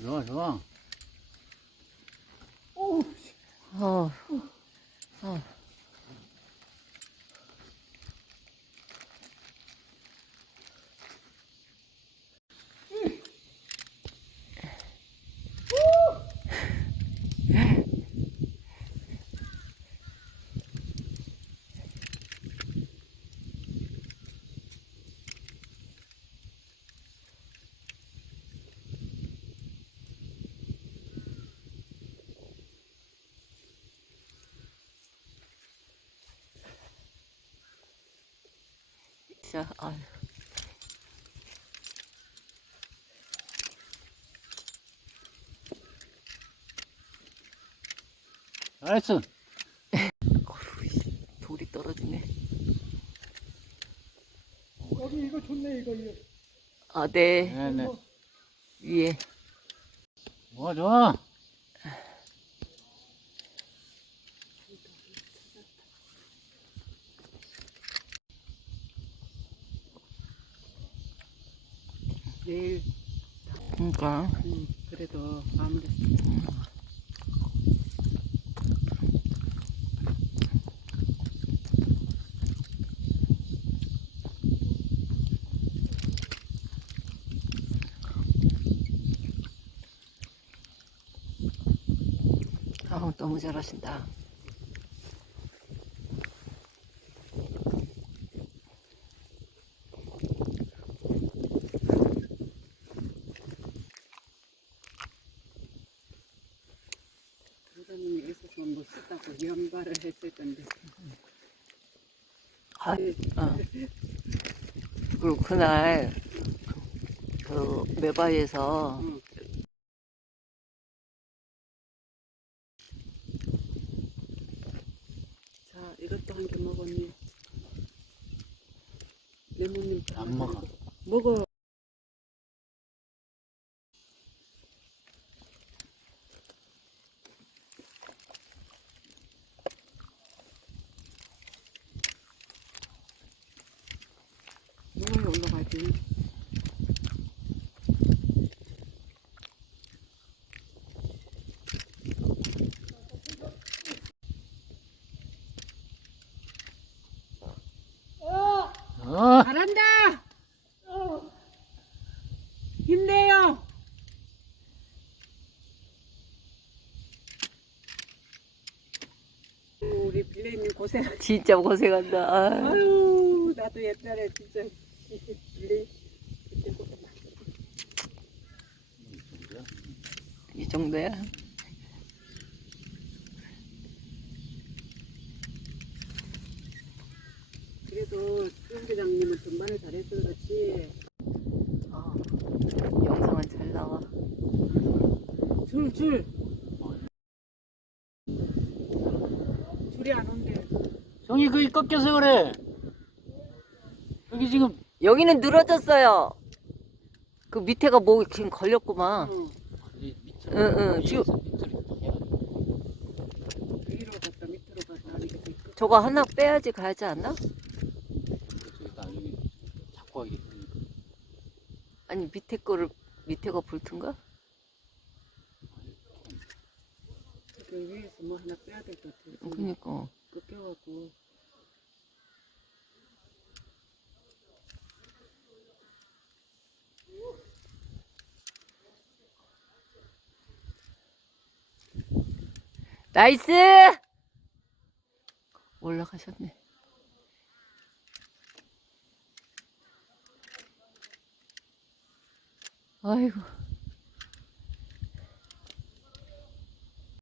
좋아, 좋아, 잘했어. 어휴, 씨, 돌이 떨어지네. 여기 이거 좋네, 이거, 이거. 아, 네. 네네. 위에. 좋아, 좋아. 내일, 그러니까. 음, 그래도 마무리. 아우, 너무 잘하신다. 부모님이 있어서 연발을 했을 건데. 아, 어. 그리고 그날 그 메바이에서 응. 자, 이것도 한 개 먹었니? 레몬님 안 먹어. 먹어. 누구에 올라가지? 어, 잘한다! 힘내요! 우리 빌레님 고생. 진짜 고생한다. 아, 아유, 나도 옛날에 진짜. 이 정도야? 그래도 수영계장님은 전반을 잘해서 그렇지. 어, 영상은 잘 나와. 줄, 줄. 줄이 안 온대. 정이 그게 꺾여서 그래. 여기 지금 여기는 늘어졌어요. 그 밑에가 뭐 지금 걸렸구만. 어, 응, 응, 지금- 위로 갔다 밑으로 갔다 하니까 돼. 저거 하나 빼야지 가야지 않나? 일단 여기 자꾸 하게 되니까. 아니 밑에 거를 밑에가 볼튼가? 그 위에서 뭐 하나 빼야 될 것 같아. 응. 그니까 꺾여갖고. 나이스! 올라가셨네. 아이고.